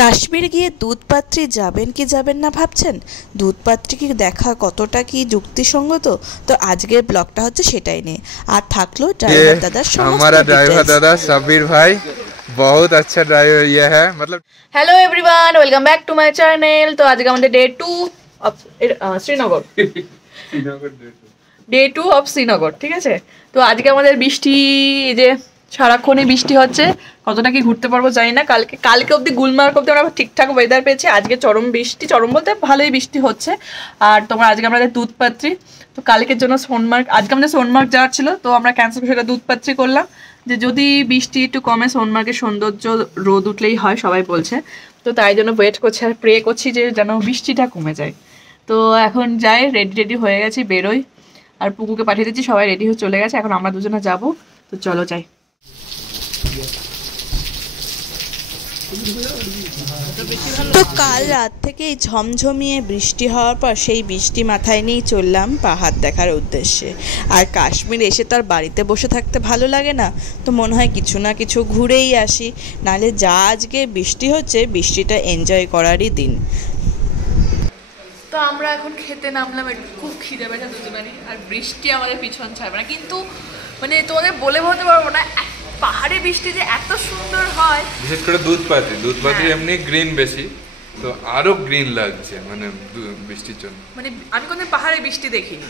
কাশ্মীর গিয়ে দুধপাত্রী যাবেন কি যাবেন না ভাবছেন? দুধপাত্রী কি দেখা কতটা কি যুক্তিসঙ্গত? তো আজকের ব্লগটা হচ্ছে সেটাই নিয়ে। আর থাকলো ड्राइवर दादा हमारा ड्राइवर दादा सबीर भाई बहुत अच्छा ड्राइवर ये है मतलब। Hello everyone, welcome back to my channel. तो आज का day 2 of Srinagar day 2 of Srinagar, ঠিক আছে। তো আজকে আমাদের বৃষ্টি, এই যে সারাক্ষণই বৃষ্টি হচ্ছে, কতটা কি ঘুরতে পারবো জানি না। কালকে অবধি গুলমার্গ অবধি আমরা ঠিকঠাক ওয়েদার পেয়েছি, আজকে চরম বৃষ্টি, চরম বলতে ভালোই বৃষ্টি হচ্ছে। আর তোমার আজকে আমাদের দুধপাত্রী, তো কালকের জন্য সোনমার্গ, আজকে আমাদের সোনমার্গ যাওয়ার ছিল, তো আমরা ক্যান্সেল করে সেটা দুধপাত্রী করলাম, যে যদি বৃষ্টি একটু কমে সোনমার্গের সৌন্দর্য রোদ উঠলেই হয় সবাই বলছে। তো তাই জন্য ওয়েট করছি আর প্রে করছি যে যেন বৃষ্টিটা কমে যায়। তো এখন যাই, রেডি হয়ে গেছি, বেরোই। আর পুকুকে পাঠিয়ে দিচ্ছি, সবাই রেডি হয়ে চলে গেছে, এখন আমরা দুজনে যাবো। তো চলো যাই। তো কাল রাত থেকে ঝমঝমিয়ে বৃষ্টি হওয়ার পর সেই বৃষ্টি মাথায় নিয়েই চললাম পাহাড় দেখার উদ্দেশ্যে। আর কাশ্মীর এসে তো আর বাড়িতে বসে থাকতে ভালো লাগে না, তো মনে হয় কিছু না কিছু ঘুরেই আসি, নাহলে যা আজকে বৃষ্টি হচ্ছে, বৃষ্টিটা এনজয় করারই দিন। তো আমরা এখন খেতে নামলাম, একটু খুব খিদে পেয়েছে দুজনেরই, আর বৃষ্টি আমাদের পিছন ছাড়বে না। কিন্তু মানে তোমাদের বলে বলতে পারবো না পাহাড়ে বৃষ্টি যে এত সুন্দর হয়, বিশেষ করে দুধপাত্রী এমনি গ্রিন বেশি, তো আরো গ্রিন লাগছে মানে বৃষ্টির জন্য। মানে আমি কোনদিন পাহাড়ে বৃষ্টি দেখিনি,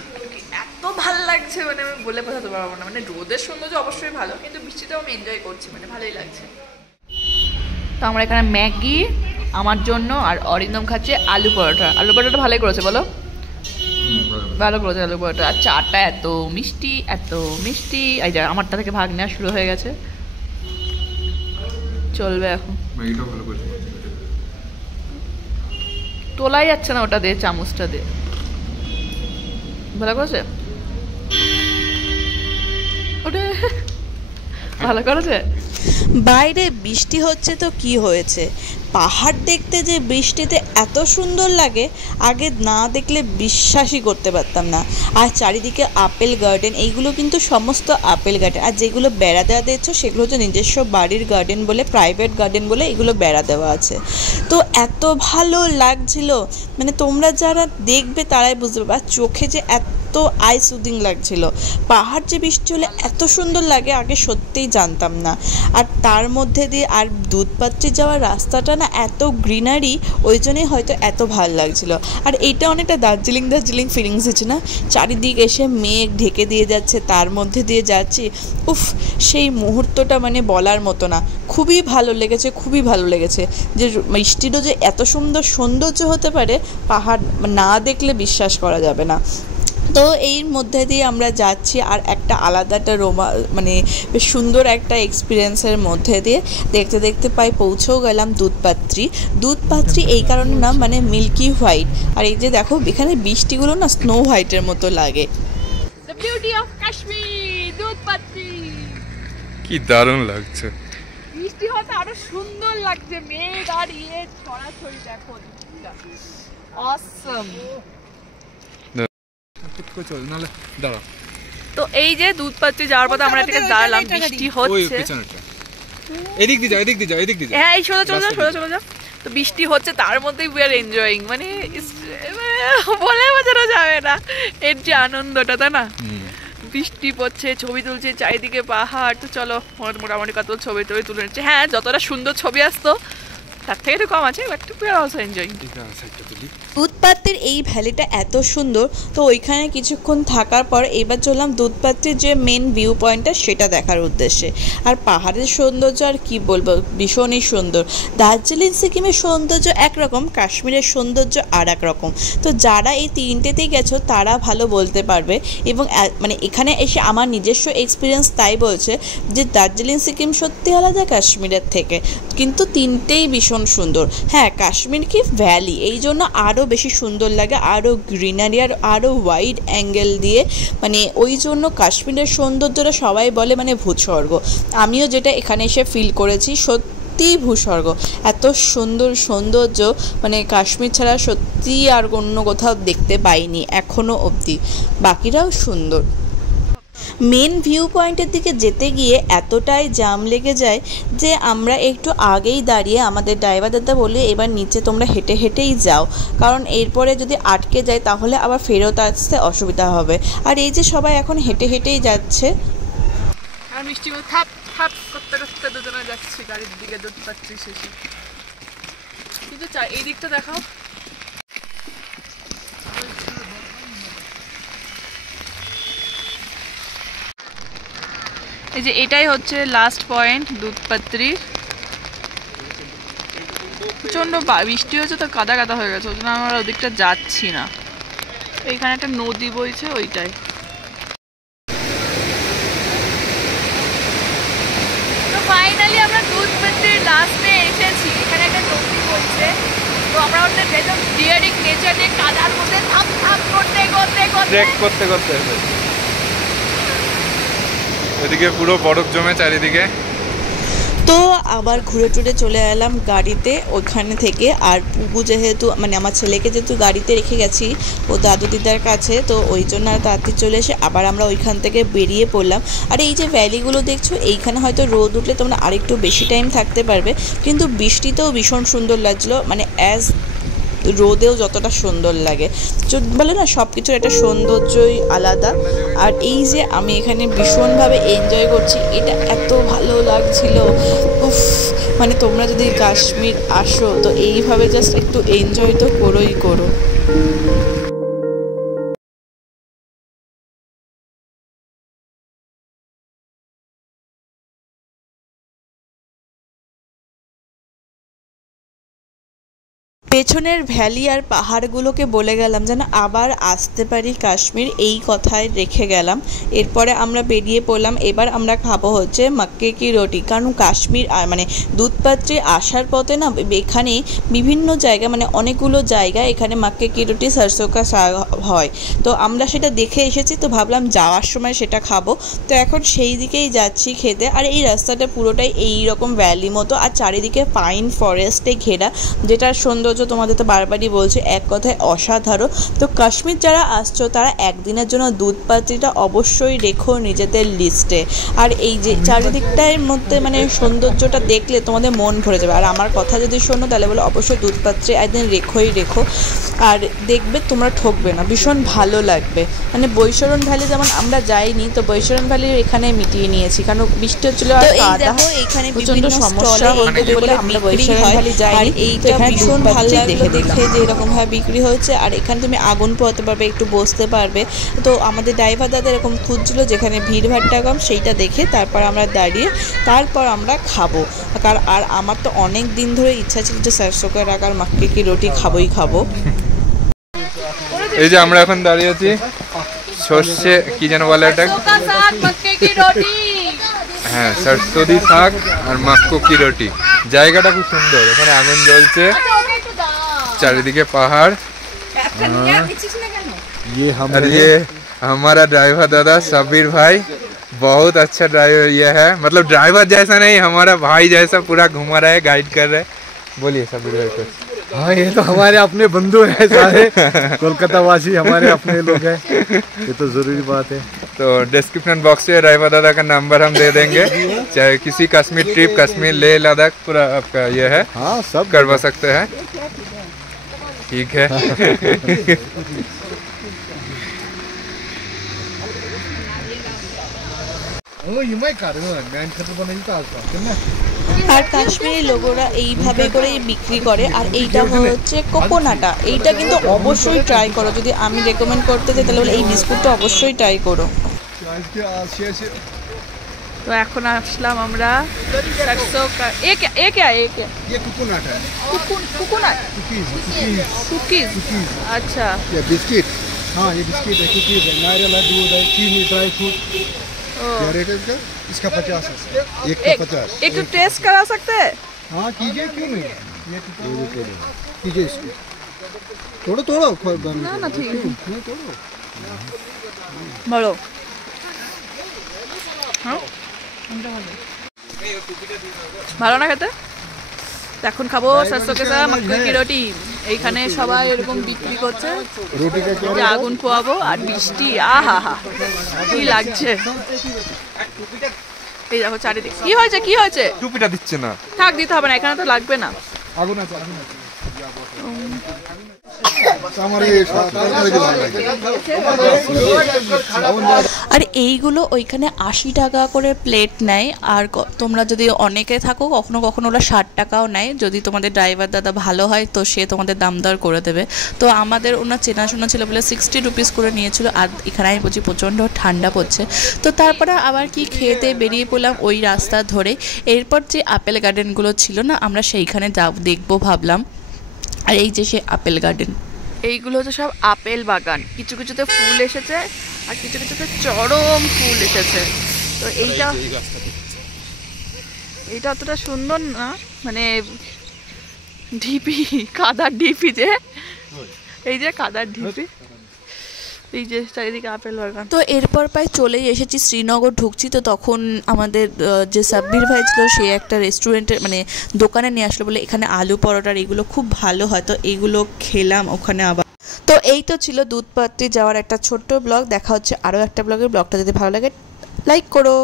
এত ভালো লাগছে, মানে আমি বলে বোঝাতে পারবো না। মানে রোদের সৌন্দর্য অবশ্যই ভালো, কিন্তু বৃষ্টিটাও আমি এনজয় করছি, মানে ভালোই লাগছে। তো আমরা এখানে ম্যাগি আমার জন্য, আর অরিন্দম খাচ্ছে আলু পরোটা। আলু পরোটাটা ভালোই করেছে বলো, ভালো করেছে আলু পরোটা। আর চাটা এত মিষ্টি, এত মিষ্টি। এই যে আমারটা থেকে ভাগ নেওয়া শুরু হয়ে গেছে, চলবে এখন। তোলাই যাচ্ছে না, ওটা দিয়ে চামচটা দিয়ে ভালো করেছে, ওটা ভালো করেছে। বাইরে বৃষ্টি হচ্ছে তো কি হয়েছে, পাহাড় দেখতে যে বৃষ্টিতে এত সুন্দর লাগে, আগে না দেখলে বিশ্বাসই করতে পারতাম না। আর চারিদিকে আপেল গার্ডেন, এইগুলো কিন্তু সমস্ত আপেল গার্ডেন। আর যেগুলো বেড়া দেওয়া দিয়েছো সেগুলো হচ্ছে নিজস্ব বাড়ির গার্ডেন বলে, প্রাইভেট গার্ডেন বলে এগুলো বেড়া দেওয়া আছে। তো এত ভালো লাগছিল, মানে তোমরা যারা দেখবে তারাই বুঝতে পারবে। আর চোখে যে এত আই সুদিং লাগছিল, পাহাড় যে বৃষ্টি হলে এত সুন্দর লাগে আগে সত্যিই জানতাম না। আর তার মধ্যে দিয়ে আর দুধপাত্রী যাওয়ার রাস্তাটা না এত গ্রিনারি, ওই জন্যই হয়তো এত ভালো লাগছিল। আর এইটা অনেকটা দার্জিলিং ফিলিংস হচ্ছে না, চারিদিক এসে মেঘ ঢেকে দিয়ে যাচ্ছে, তার মধ্যে দিয়ে যাচ্ছি, উফ সেই মুহূর্তটা মানে বলার মতো না। খুবই ভালো লেগেছে যে বৃষ্টিরও যে এত সুন্দর সৌন্দর্য হতে পারে, পাহাড় না দেখলে বিশ্বাস করা যাবে না। তো এর মধ্যে দিয়ে আমরা যাচ্ছি, আর একটা আলাদা একটা মানে বেশ সুন্দর একটা এক্সপিরিয়েন্সের মধ্যে দিয়ে দেখতে দেখতে পৌঁছেও গেলাম দুধপাত্রী এই কারণে না, মানে মিল্কি হোয়াইট। আর এই যে দেখো এখানে বৃষ্টিগুলো না স্নো হোয়াইটের মতো লাগে। The beauty of Kashmir, Doodhpathri. কি দারুণ লাগছে, বৃষ্টি হতে আরো সুন্দর লাগছে, মেঘ আর ছড়াছড়ি দেখো, অসম। তো এই যে দুধপাত্রী যাওয়ার পথে আমরা এটাকে দাঁড়ালাম, বৃষ্টি হচ্ছে, এদিক দিয়ে যাও। হ্যাঁ এই সোজা চলে যাও। তো বৃষ্টি হচ্ছে, তার মধ্যেই উই আর এনজয়িং, মানে বলে বোঝানো যাবে না এর যে আনন্দটা, তাই না। বৃষ্টি পড়ছে, ছবি তুলছে, চারিদিকে পাহাড়। তো চলো মোটামুটি কত ছবি তুলে নিচ্ছে। হ্যাঁ যতটা সুন্দর ছবি আসতো তার থেকে একটু কম আছে, but we are also enjoying. দুধপাত্রীর এই ভ্যালিটা এত সুন্দর, তো ওইখানে কিছুক্ষণ থাকার পর এবার চললাম দুধপাত্রীর যে মেন ভিউ পয়েন্টটা সেটা দেখার উদ্দেশ্যে। আর পাহাড়ের সৌন্দর্য আর কি বলবো, ভীষণই সুন্দর। দার্জিলিং সিকিমের সৌন্দর্য একরকম, কাশ্মীরের সৌন্দর্য আর এক রকম। তো যারা এই তিনটেতেই গেছো তারা ভালো বলতে পারবে। এবং মানে এখানে এসে আমার নিজস্ব এক্সপিরিয়েন্স তাই বলছে যে দার্জিলিং সিকিম সত্যি আলাদা কাশ্মীরের থেকে, কিন্তু তিনটেই ভীষণ সুন্দর। হ্যাঁ কাশ্মীর কি ভ্যালি, এই জন্য আরও বেশি সুন্দর লাগে, আরও গ্রিনারি আর আরও ওয়াইড অ্যাঙ্গেল দিয়ে, মানে ওই জন্য কাশ্মীরের সৌন্দর্যটা সবাই বলে মানে ভূস্বর্গ। আমিও যেটা এখানে এসে ফিল করেছি, সত্যিই ভূস্বর্গ। এত সুন্দর সৌন্দর্য মানে কাশ্মীর ছাড়া সত্যি আর অন্য কোথাও দেখতে পাইনি এখনও অবধি, বাকিরাও সুন্দর। মেন ভিউ পয়েন্টের দিকে যেতে গিয়ে এতটাই জাম লেগে যায় যে আমরা একটু আগেই দাঁড়িয়ে আমাদের ড্রাইভার দাদা বলে এবার নিচে তোমরা হেঁটে হেঁটেই যাও, কারণ এরপরে যদি আটকে যায় তাহলে আবার ফেরত আসতে অসুবিধা হবে। আর এই যে সবাই এখন হেঁটে হেঁটেই যাচ্ছে। আর মিষ্টি থাপ থাপ করতে করতে দুজনে যাচ্ছি গাড়ির দিকে, দুধ পাচ্ছি শেষে। কিন্তু এই দিকটা দেখাও, এই যে এটাই হচ্ছে লাস্ট পয়েন্ট দুধপাত্রির। প্রচন্ড বৃষ্টি হয়েছে তো কাদা কাদা হয়ে গেছে, ওই জন্য আমরা ওদিকটা যাচ্ছি না। এইখানে একটা নদী বইছে ওইটাই। তো ফাইনালি আমরা দুধপাত্রির লাস্টে এসেছি। এখানে একটা নদী বইছে, তো আমরা ওটা ভেতর ডিয়ারিং নেচারে কাদার মধ্যে থাপ থাপ করতে করতে করতে করতে এদিকে পুরো বরফ জমে চারিদিকে। তো আবার ঘুরে টুরে চলে এলাম গাড়িতে ওইখানে থেকে। আর পুপু যেহেতু মানে আমার ছেলেকে যেহেতু গাড়িতে রেখে গেছি ও দাদু দিদার কাছে, তো ওই জন্য আর তাড়াতাড়ি চলে এসে আবার আমরা ওইখান থেকে বেরিয়ে পড়লাম। আর এই যে ভ্যালিগুলো দেখছো, এইখানে হয়তো রোদ উঠলে তোমরা আরেকটু বেশি টাইম থাকতে পারবে, কিন্তু বৃষ্টিতেও ভীষণ সুন্দর লাগছিলো, মানে অ্যাজ রোদেও যতটা সুন্দর লাগে। বলে না সব কিছুর একটা সৌন্দর্যই আলাদা। আর এই যে আমি এখানে ভীষণভাবে এনজয় করছি, এটা এত ভালো লাগছিল। উফ, মানে তোমরা যদি কাশ্মীর আসো তো এইভাবে জাস্ট একটু এনজয় তো করোই করো। পেছনের ভ্যালি আর পাহাড়গুলোকে বলে গেলাম যেন আবার আসতে পারি কাশ্মীর, এই কথায় রেখে গেলাম। এরপরে আমরা বেরিয়ে পড়লাম। এবার আমরা খাবো হচ্ছে মাক্কে কি রুটি, কারণ কাশ্মীর আর মানে দুধপাত্রি আসার পথে না এখানে বিভিন্ন জায়গা মানে অনেকগুলো জায়গা এখানে মাক্কে কি রুটি সরসো কা শাক হয়, তো আমরা সেটা দেখে এসেছি, তো ভাবলাম যাওয়ার সময় সেটা খাবো। তো এখন সেই দিকেই যাচ্ছি খেতে। আর এই রাস্তাটা পুরোটাই এই রকম ভ্যালি মতো, আর চারিদিকে পাইন ফরেস্টে ঘেরা, যেটার সৌন্দর্য তোমাদের তো বারবারই বলছি, এক কথায় অসাধারণ। তো কাশ্মীর যারা আসছো তারা একদিনের জন্য দুধপাত্রিটা অবশ্যই রেখো নিজেদের লিস্টে। আর এই যে চারিদিকটার মধ্যে মানে সৌন্দর্যটা দেখলে তোমাদের মন ভরে যাবে। আর আমার কথা যদি শোনো তাহলে বলো অবশ্যই দুধপাত্রি একদিন রেখো, আর দেখবে তোমরা ঠকবে না, ভীষণ ভালো লাগবে। মানে বৈশরণ ভ্যালি যেমন আমরা যাইনি, তো বৈশরণ ভ্যালি এখানে মিটিয়ে নিয়েছি, কারণ বৃষ্টি হচ্ছিল আর কাদা এখানে প্রচন্ড সমস্যা বলে আমরা বৈশরণ ভ্যালি যাইনি। এইটা ভীষণ ভালো লাগলো দেখে যে এরকমভাবে বিক্রি হচ্ছে, আর এখানে তুমি আগুন পোহাতে পারবে, একটু বসতে পারবে। তো আমাদের ড্রাইভার দাদা এরকম খুঁজছিল যেখানে ভিড়ভাড়টা কম, সেইটা দেখে তারপর আমরা দাঁড়িয়ে তারপর আমরা খাবো। আর আমার তো অনেক দিন ধরে ইচ্ছা ছিল যে সরসো কা শাক আর মাক্কে কি রুটি খাবো। এই যে আমরা এখন দাঁড়িয়ে আছি সর্ষে কি যেন বলে এটা, হ্যাঁ সরসোদি শাক আর মাক্কো কি রুটি। জায়গাটা খুব সুন্দর, এখানে আগুন জ্বলছে, চারিদিকে পাহাড়। ये हमारा ड्राइवर दादा सबीर भाई, बहुत अच्छा ड्राइवर ये है, मतलब ड्राइवर जैसा नहीं, हमारा भाई जैसा पूरा घुमा रहा है, गाइड कर रहे हैं। बोलिए सबीर भाई कुछ। हाँ, ये तो हमारे अपने बंधु हैं सारे, कोलकाता वासी हमारे अपने लोग हैं, ये तो जरूरी बात है। तो डिस्क्रिप्शन बॉक्स से ड्राइवर दादा का नंबर हम दे देंगे, चाहे किसी कश्मीर ट्रिप, कश्मीर लेह लद्दाख पूरा आपका ये है, हाँ सब करवा सकते हैं। ठीक है। আর কাশ্মীরি লোগোরা এইভাবে করে বিক্রি করে। আর এইটা হচ্ছে কোকোনাটা, এইটা কিন্তু অবশ্যই ট্রাই করো, যদি আমি রেকমেন্ড করতে চাই তাহলে এই বিস্কুটটা অবশ্যই ট্রাই করো। তো এখন আসলাম আমরা अच्छा ये बिस्किट, हाँ ये बिस्किट है, कुकीज है, नारियल है, दूध है, चीनी, ड्राई फ्रूट। क्या रेट है इसका? इसका 50 है, एक का 50। एक तो टेस्ट करा सकते हैं? हाँ कीजिए, क्यों नहीं, ये कीजिए इसको, तोड़ो ना ठीक है, तोड़ो বলো। ভালো না খেতে? এখন খাবো সরসো কে সাথ মাক্কে কি রুটি। এইখানে সবাই এরকম বিক্রি করছে, रोटी का क्या যে আগুন পোয়াবো আর বৃষ্টি, আহা হা কি লাগছে। এই দেখো চারিদিকে কি হয়েছে, কি হয়েছে, টুপিটা দিচ্ছে না, থাক দিতে হবে না, এখানে তো লাগবে না। आगुन আছে আমার এই সাতটা হয়ে গেল। আর এইগুলো ওইখানে 80 টাকা করে প্লেট নেয়। আর তোমরা যদি অনেকে থাকো কখনো কখনো ওরা 60 টাকাও নেয়। যদি তোমাদের ড্রাইভার দাদা ভালো হয় তো সে তোমাদের দাম দর করে দেবে। তো আমাদের ওনার চেনাশোনা ছিল বলে 60 রুপিস করে নিয়েছিল। আর এখানে আমি বলছি প্রচণ্ড ঠান্ডা পড়ছে। তো তারপরে আবার কি খেতে বেরিয়ে পড়লাম ওই রাস্তা ধরে। এরপর যে আপেল গার্ডেনগুলো ছিল না, আমরা সেইখানে দেখবো ভাবলাম। আর এই যে সে আপেল গার্ডেন, এইগুলো হচ্ছে সব আপেল বাগান। কিছু কিছুতে ফুল এসেছে আর কিছু কিছুতে চরম ফুল এসেছে। তো এইটা অতটা সুন্দর না, মানে ঢিপি, কাদার ঢিপি, যে এই যে কাদার ঢিপি, এই যে চারিদিকে আপেল বাগান। তো এরপর প্রায় চলেই এসেছি শ্রীনগর, ঢুকছি। তো তখন আমাদের যে সাব্বির ভাই ছিল সে একটা রেস্টুরেন্টের মানে দোকানে নিয়ে আসলো বলে এখানে আলু পরোটার এগুলো খুব ভালো হয়। তো এইগুলো খেলাম ওখানে আবার। তো এই তো ছিল দুধপাত্রি যাওয়ার একটা ছোট্ট ব্লগ। দেখা হচ্ছে আরও একটা ব্লগের। ব্লগটা যদি ভালো লাগে লাইক করো।